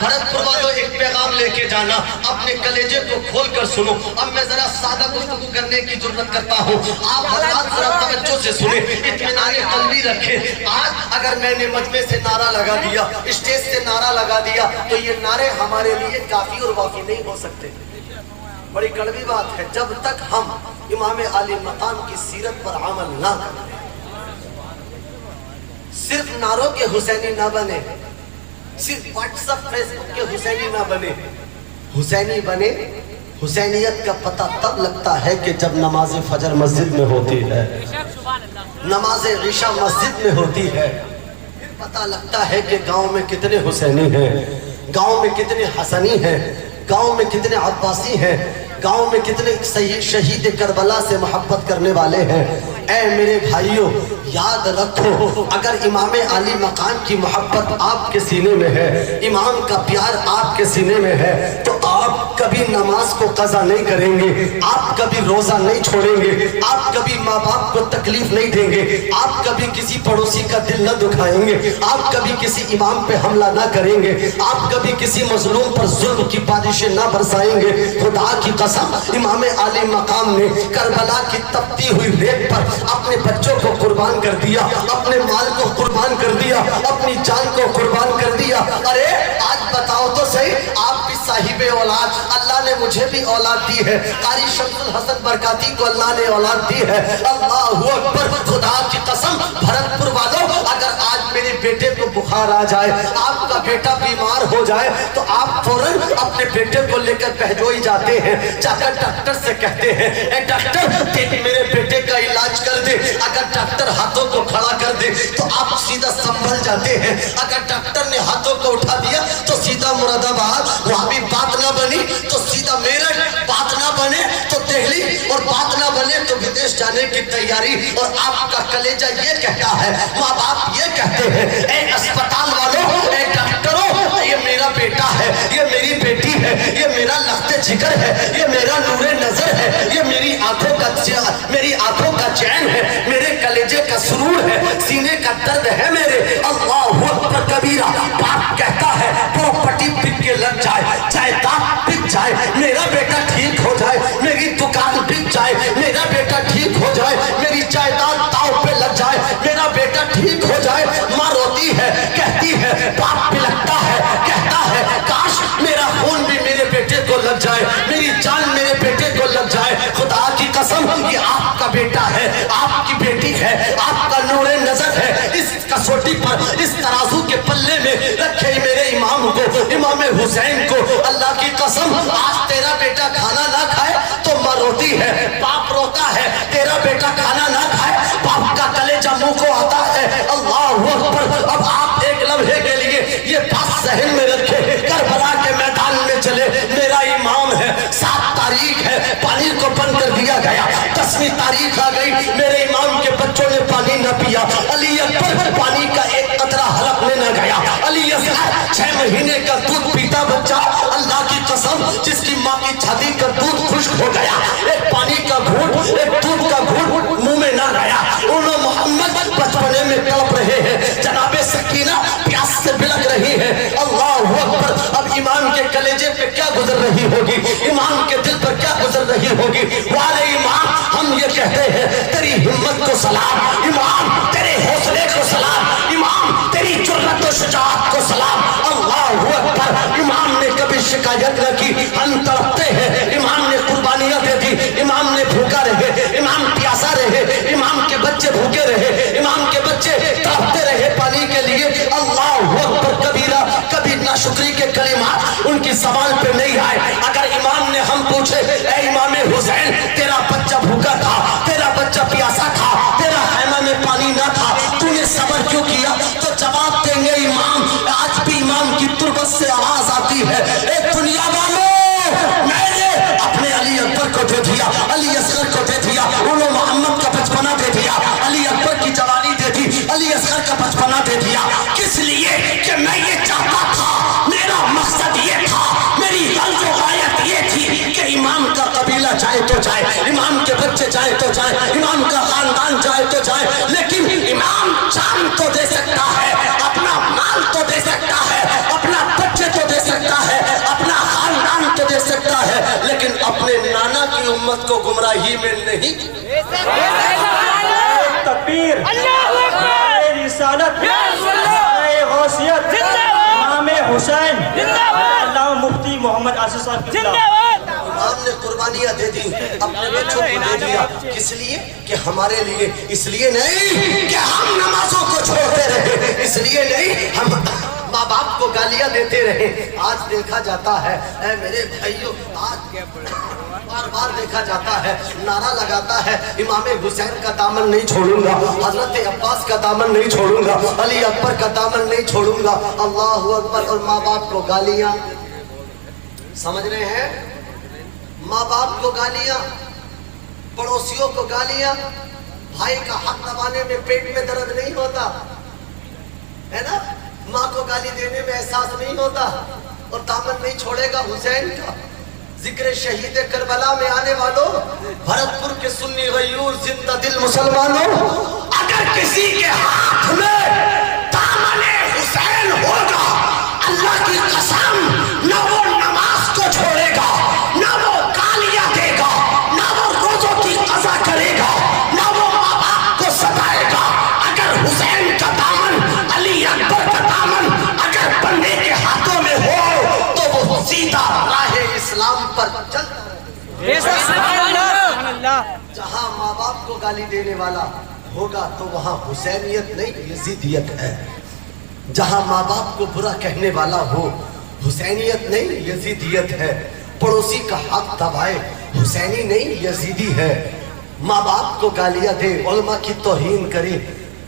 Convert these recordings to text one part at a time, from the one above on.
بھرتپور والوں ایک پیغام لے کے جانا، اپنے کلیجے کو کھول کر سنو۔ اب میں ذرا سادہ گفتگو کرنے کی جرات کرتا ہوں، آپ حضرات ذرا توجہ سے سنیں، اطمینان قلبی رکھیں۔ آج اگر میں نے مجمع سے نعرہ لگا دیا، اسٹیج سے نعرہ لگا دیا، تو یہ نعرے ہمارے لیے کافی اور وافی نہیں ہو سکتے۔ بڑی کڑوی بات ہے، جب تک ہم امام عالی مقام کی سیرت پر عمل نہ کریں، صرف نعروں کے حسینی نہ بنے، صرف واٹس اپ فیس بک کے حسینی نہ بنے، حسینی بنے۔ حسینیت کا پتہ تب لگتا ہے کہ جب نماز فجر مسجد میں ہوتی ہے، نماز عشاء مسجد میں ہوتی ہے، پھر پتہ لگتا ہے کہ گاؤں میں کتنے حسینی ہیں، گاؤں میں کتنے حسنی ہیں، گاؤں میں کتنے عباسی ہیں، گاؤں میں کتنے شہید کربلا سے محبت کرنے والے ہیں۔ اے میرے بھائیوں، یاد رکھو، اگر امام عالی مقام کی محبت آپ کے سینے میں ہے، امام کا پیار آپ کے سینے میں ہے، تو آپ کبھی نماز کو قضا نہیں کریں گے، آپ کبھی روزہ نہیں چھوڑیں گے، آپ کبھی ماں باپ کو تکلیف نہیں دیں گے، آپ کبھی کسی پڑوسی کا دل نہ دکھائیں گے، آپ کبھی کسی امام پہ حملہ نہ کریں گے، آپ کبھی کسی مظلوم پر ظلم کی بارشیں نہ برسائیں گے۔ خدا کی قسم، امام عالی مقام نے کربلا کی تپتی ہوئی ریت پر اپنے بچوں کو قربان کر دیا، اپنے مال کو قربان کر دیا، اپنی جان کو قربان کر دیا۔ ارے آج بتاؤ تو صحیح، آپ بھی صاحب اولاد، اللہ نے مجھے بھی اولاد دی ہے، قاری شمس الحسن برکاتی کو اللہ نے اولاد دی ہے۔ اللہ اکبر، خدا کی قسم، بھرتپور والوں، اگر آج میرے بیٹے کو بخار آ جائے، آپ کا بیٹا بیمار ہو جائے، تو آپ فوراً اپنے بیٹے کو لے کر بہجوئی جاتے ہیں، جا کر ڈاکٹر سے کہتے ہیں، اے ڈاکٹر دیکھ میرے بیٹے کا علاج کر دے۔ اگر ڈاکٹر ہاتھوں کو کھڑا کر دے تو آپ سیدھا سنبھل جاتے ہیں، اگر ڈاکٹر نے ہاتھوں کو اٹھا دیا تو سیدھا مراد آباد، وہاں بھی بات نہ بنی تو سیدھا میرٹھ، بات نہ بنے تو دہلی، اور بات نہ بنے تو ودیش جانے کی تیاری۔ اور آپ کا کلیجہ یہ کہتا ہے، ماں باپ یہ کہتے ہیں، اے اسپتال والوں، اے ڈاکٹروں، یہ میرا بیٹا ہے، یہ میری بیٹی ہے، یہ میرا لخت جگر ہے، یہ میرا نور نظر ہے، یہ میری آنکھوں کا چین ہے، میرے کلیجے کا سرور ہے، سینے کا درد ہے میرے۔ اللہ اکبر کبیرہ، باپ کہتا ہے پراپرٹی بک کے لگ جائے، جائیداد بک جائے، میرا بیٹا ٹھیک ہو جائے، میری دکان بک جائے، میرا بیٹا ٹھیک ہو جائے، میری جائیداد داؤ پہ لگ جائے، میرا بیٹا ٹھیک ہو جائے۔ ماں روتی ہے، کہتی ہے، باپ پلکتا ہے، کہتا ہے کاش میرا خون بھی میرے بیٹے کو لگ جائے، میری جان میرے بیٹے کو لگ جائے۔ خدا کی قسم، یہ آپ کا بیٹا ہے، آپ کی بیٹی ہے، آپ کا نور نظر ہے۔ اس کسوٹی پر، اس ترازو کے پلے میں رکھے میرے امام کو، امام حسین کو۔ اللہ کی قسم، آج تیرا بیٹا کھانا نہ کھائے تو ماں روتی ہے، باپ روتا ہے، تیرا بیٹا کھانا نہ کھائے، باپ کا کلیجہ منہ کو آتا ہے۔ اللہ اکبر، اب آپ ایک لمحے کے لیے یہ بات ذہن میں رکھے، کربلا کے میدان میں چلے، میرا امام ہے، 7 تاریخ ہے، پانی کو بند کر دیا گیا، 10ویں تاریخ آ گئی، میرے امام کے بچوں نے پانی نہ پیا، علی اکبر پانی کا ایک قطرہ حلق میں نہ گیا، علی اصغر 6 مہینے کا دودھ پیتا بچہ، اللہ کی قسم، جس کی ماں کی چھاتی کا دودھ خشک ہو گیا، ایک پانی کا گھونٹ، ایک دودھ کا گھونٹ منہ میں نہ گیا۔ انہوں محمد بچپنے میں تڑپ رہے ہیں، جناب سکینہ پیاس سے بلک رہی ہے۔ اللہ اکبر، اب امام کے کلیجے پہ کیا گزر رہی ہوگی، امام کے دل پر کیا گزر رہی ہوگی۔ والے امام، ہم یہ کہتے ہیں تیری ہمت کو سلام، امام تیرے حوصلے کو سلام، امام تیری جرأت و شجاعت کو سلام۔ اللہ اکبر، امام نے کبھی شکایت نہ کی، ہم تڑپتے ہیں، امام نے قربانیاں دے دی، امام نے بھوکا رہے، امام پیاسا رہے، امام کے بچے بھوکے رہے، امام کے بچے تڑپتے رہے پانی کے لیے۔ اللہ اکبر کبیرہ، کبھی ناشکری کے کلمات ان کی زبان پہ نہیں آئے۔ اگر امام نے ہم پوچھے، اے امام حسین، تیرا بچہ بھوکا تھا، تیرا بچہ پیاسا تھا، تیرا خیمہ میں پانی نہ تھا، تو نے صبر کیوں کیا؟ تو جواب دیں گے امام، آج بھی امام کی تربت سے آواز آتی ہے، اے دنیا والوں، میں نے اپنے علی اکبر کو دے دیا، علی اصغر کو دے دیا، انہوں محمد کا بچپنا دے دیا، علی اکبر کی جوانی دے دی، علی اصغر کا بچپنا دے دیا۔ کس لیے؟ کہ میں یہ چاہتا تھا، میرا مقصد یہ تھا، میری غرض و غایت یہ تھی کہ امام کا قبیلہ جائے تو جائے، امام کے بچے جائے تو جائے، امام کا خاندان جائے تو جائے، لیکن امام جان تو دے سکتا ہے، اپنا مال تو دے سکتا ہے، اپنا بچے تو دے سکتا ہے، को गुमराही में नहीं। तकबीर, रिसालत, गौसियत, इमाम हुसैन, अल्लामा मुफ्ती मोहम्मद आसिफ साहब की हमने कुर्बानियां दे दी, अपने बच्चों को दे दिया, किस लिए? कि हमारे लिए, इसलिए नहीं कि हम नमाजों को छोड़ते रहे, इसलिए नहीं हम माँ बाप को गालियां देते रहे। आज देखा जाता है मेरे भाइयों, आज बार बार देखा जाता है, नारा लगाता है इमाम हुसैन का दामन नहीं छोड़ूंगा, हजरत अब्बास का दामन नहीं छोड़ूंगा, अली अकबर का दामन नहीं छोड़ूंगा, अल्लाह अकबर, और माँ बाप को गालियां। समझ रहे हैं? माँ बाप को गालियां, पड़ोसियों को गालियां, भाई का हक दबाने में पेट में दर्द नहीं होता है ना, माँ को गाली देने में एहसास नहीं होता, और दामन नहीं छोड़ेगा हुसैन का। जिक्र शहीद करबला में आने वालों, भरतपुर के सुन्नी गयूर जिंदा दिल मुसलमानों, अगर किसी के हाथ में दामन हुसैन होगा, अल्लाह की कसम, न वो नमाज को छोड़ेगा, न वो गालियां देगा, न वो रोजों की कज़ा करेगा, न वो माँ बाप को सताएगा। अगर हुसैन का दामन, अली अकबर का दामन अगर बंदे के हाथों में हो, तो वो सीधा राहे इस्लाम पर चलता रहे। जहां माँ बाप को गाली देने वाला होगा, तो वहां हुसैनियत नहीं यजीदियत है। जहां माँ बाप को बुरा कहने वाला हो, हुसैनियत नहीं यजीदियत है। पड़ोसी का हक दबाए, हुसैनी नहीं यजीदी है। माँ बाप को गालियां दे, उलमा की तौहीन करे,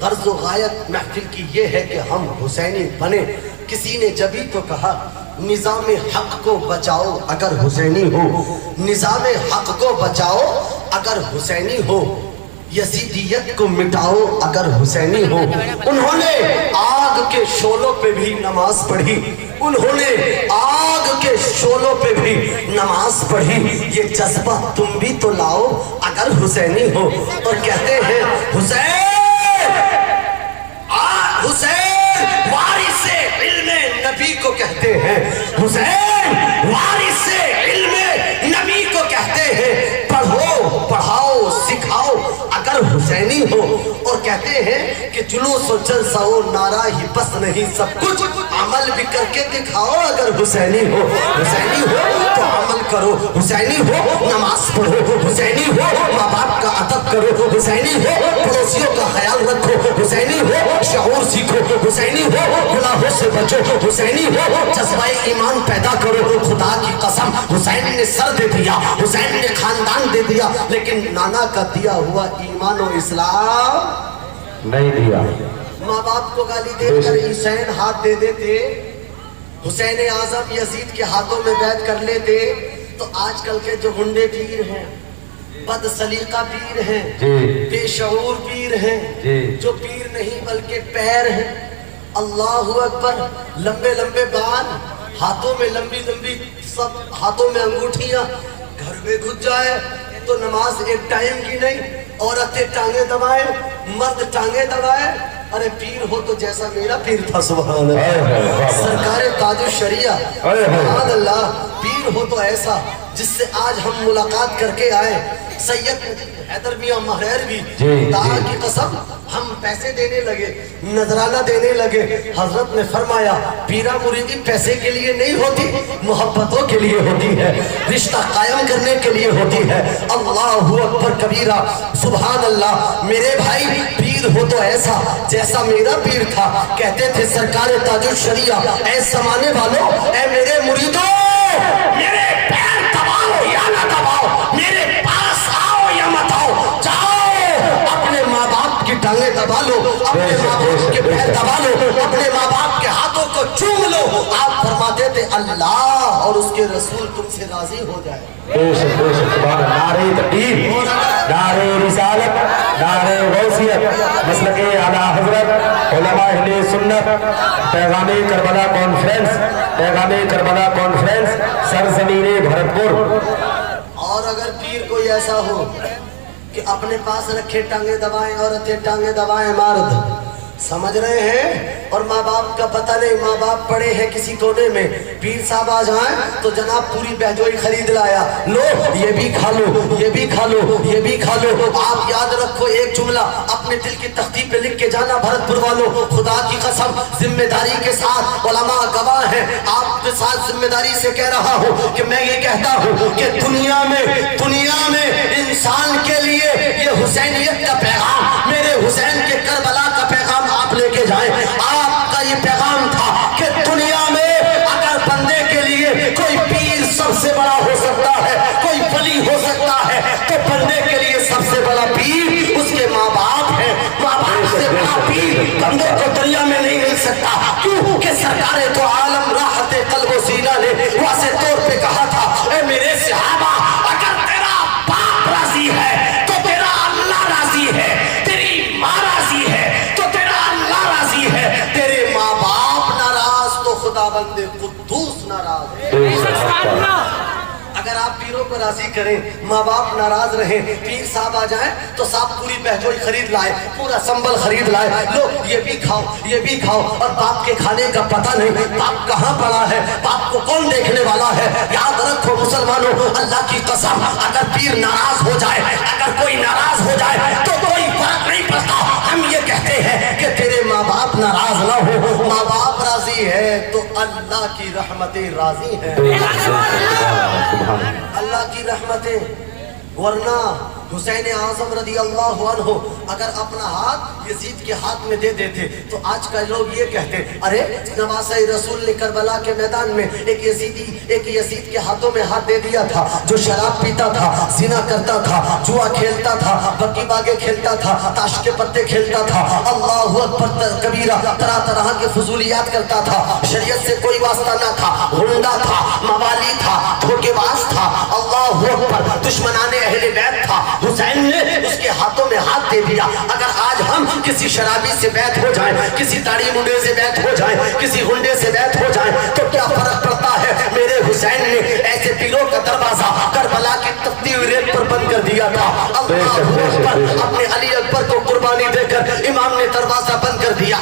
गर्ज गायत महफिल की ये है कि हम हुसैनी बने। किसी ने जभी तो कहा निज़ाम हक को बचाओ अगर हुसैनी हो, निज़ाम हक को बचाओ अगर हुसैनी हो, यजीदियत को मिटाओ अगर हुसैनी हो। उन्होंने आग के शोलों पे भी नमाज पढ़ी, उन्होंने आग के शोलों पे भी नमाज पढ़ी। ये जज्बा तुम भी तो लाओ अगर हुसैनी हो। और कहते हैं हुसैन, हुसैन वारिसे इल्मे नबी को कहते हैं, हुसैन वारिसे इल्मे नबी को कहते हैं। पढ़ो, पढ़ाओ, सिखाओ अगर हुसैनी हो। और कहते हैं कि जुलूस और जलसा हो, नारा ही बस नहीं सब कुछ, अमल भी करके दिखाओ अगर हुसैनी हो। हुसैनी हो तो अमल करो, हुसैनी हो नमाज पढ़ो, हुसैनी हो माँ बाप का अदब करो, हुसैनी हो पड़ोसियों का ख्याल रखो, हुसैनी हो शऊर सीखो, हुसैनी हो गुनाहों से बचो, हुसैनी हो जज्बाए ईमान पैदा करो। खुदा की कसम, हुसैन ने सर दे दिया, हुसैन ने खानदान दे दिया, लेकिन नाना का दिया हुआ ईमान और इस्लाम नहीं दिया। माँ बाप को गाली देकर हुसैन हाथ दे देते, हुसैन आजम यजीद के हाथों में बैत कर लेते, तो आजकल के जो गुंडे पीर हैं, बद सलीका पीर हैं, बेशऊर पीर हैं, जो पीर नहीं बल्कि पैर हैं, अल्लाहु अकबर, लंबे लंबे बाल, हाथों में लंबी लंबी सब, हाथों में अंगूठियां, घर में घुस जाए तो नमाज एक टाइम की नहीं, औरतें टांगे दबाए, मर्द टांगे दबाए। अरे पीर हो तो जैसा मेरा पीर था, सुभान अल्लाह, सरकार ताजुल शरिया, सुभान अल्लाह। पीर हो तो ऐसा जिससे आज हम मुलाकात करके आए, सैयद हैदर मियां महरैर भी, खुदा की कसम हम पैसे देने लगे, नजराना देने लगे। हजरत ने फरमाया पीरा मुरीदी पैसे के लिए नहीं होती, मोहब्बतों के लिए होती है, रिश्ता कायम करने के लिए होती है। अल्लाहु अकबर कबीरा, सुभान अल्लाह। मेरे भाई पीर हो तो ऐसा जैसा मेरा पीर था। कहते थे सरकार ताजुल शरिया, ऐ जमाने वालों, ऐ मेरे मुरीदों, मेरे पैर दबाओ या ना दबाओ, मेरे पास आओ या मत आओ, जाओ अपने माँ बाप की टांगे दबा लो, अपने माँ बाप के पैर दबा लो, अपने माँ बाप के हाथों को चूम लो। आप फरमाते थे अल्लाह और उसके रसूल तुमसे राजी हो जाए। नारे तकबीर, नारे रिसालत, नारे गौसियत, मसलके आला हजरत, उलमा अहले सुन्नत, पैगामे करबला कॉन्फ्रेंस, पैगामे करबला कॉन्फ्रेंस, सरजमीने भरतपुर। और अगर पीर कोई ऐसा हो कि अपने पास रखे टांगे दबाएं, औरतें टांगे दबाएं, मर्द समझ रहे हैं? और माँ बाप का पता नहीं, माँ बाप पड़े हैं किसी कोने में, पीर साहब आ जाएं तो जनाब पूरी बहजोई खरीद लाया, लो ये भी खा लो, ये भी खा लो, ये भी खा लो। आप याद रखो एक जुमला अपने दिल की तख्ती पे लिख के जाना भरतपुर वालों, खुदा की कसम जिम्मेदारी के साथ, उलमा गवाह हैं, आपके साथ जिम्मेदारी से कह रहा हूँ कि मैं ये कहता हूँ कि दुनिया में इंसान के लिए ये हुसैनियत का पैगाम, मेरे हुसैन के करबला का पैगाम आप लेके जाएं। आपका ये पैगाम था कि दुनिया में अगर बंदे के लिए कोई पीर सबसे बड़ा हो सकता है, कोई वली हो सकता है, तो बंदे के लिए सबसे बड़ा पीर उसके माँ बाप है। माँ बाप से बड़ा पीर बंदे को दुनिया में नहीं मिल सकता। क्यों कि सरकारे तो आलम राहत कल्ब सीना ने वासे तौर पे कहा था, ए मेरे सहाबा अगर तेरा बाप राजी है तो तेरा अल्लाह राजी है, तेरी माँ राजी है तो तेरा अल्लाह राजी है, तेरे माँ बाप नाराज तो खुदाबंद कुद्दूस नाराज है। अगर आप पीरों को राजी करें, माँ बाप नाराज रहे, पीर साहब आ जाएं तो साहब पूरी बहजोई खरीद लाए, पूरा संबल खरीद लाए, लो ये भी खाओ, ये भी खाओ। और बाप के खाने का पता नहीं बाप कहाँ पड़ा है, बाप को कौन देखने वाला है। याद रखो मुसलमानों, अल्लाह की कसम अगर पीर नाराज हो जाए, अगर कोई नाराज हो जाए तो कोई फर्क नहीं पड़ता। हम ये कहते हैं कि तेरे माँ बाप नाराज ना हो, माँ बाप राजी है तो अल्लाह की रहमतें राजी है, अल्लाह की रहमतें। वरना हुसैन आज़म रदी अल्लाह अन्हु अगर अपना हाथ यजीद के हाथ में दे देते तो आज का लोग ये कहते, अरे नवासे रसूल ने करबला के मैदान में एक यजीद के हाथों में हाथ दे दिया था, जो शराब पीता था, जिना करता था, जुआ खेलता था, बकी बागे खेलता था, ताश के पत्ते खेलता था, अल्लाहु अकबर कबीरा, तरह तरह के फजूलियात करता था, शरीयत से कोई वास्ता ना था, गुंडा था, मवाली था, धोखेबाज था, अल्लाहु अकबर दुश्मनाने अहले बैत था। हुसैन ने उसके हाथों में हाथ दे दिया। अगर आज हम किसी शराबी से बैत हो जाएं, किसी दाढ़ी मुंडे से बैत हो जाएं, किसी गुंडे से बैत हो जाएं, तो क्या फर्क पड़ता है। मेरे हुसैन ने ऐसे पीरों का दरवाजा करबला की तपती हुई रेत पर बंद कर दिया था। अल्लाह अपने अली अकबर को कुर्बानी देकर इमाम ने दरवाजा बंद कर दिया।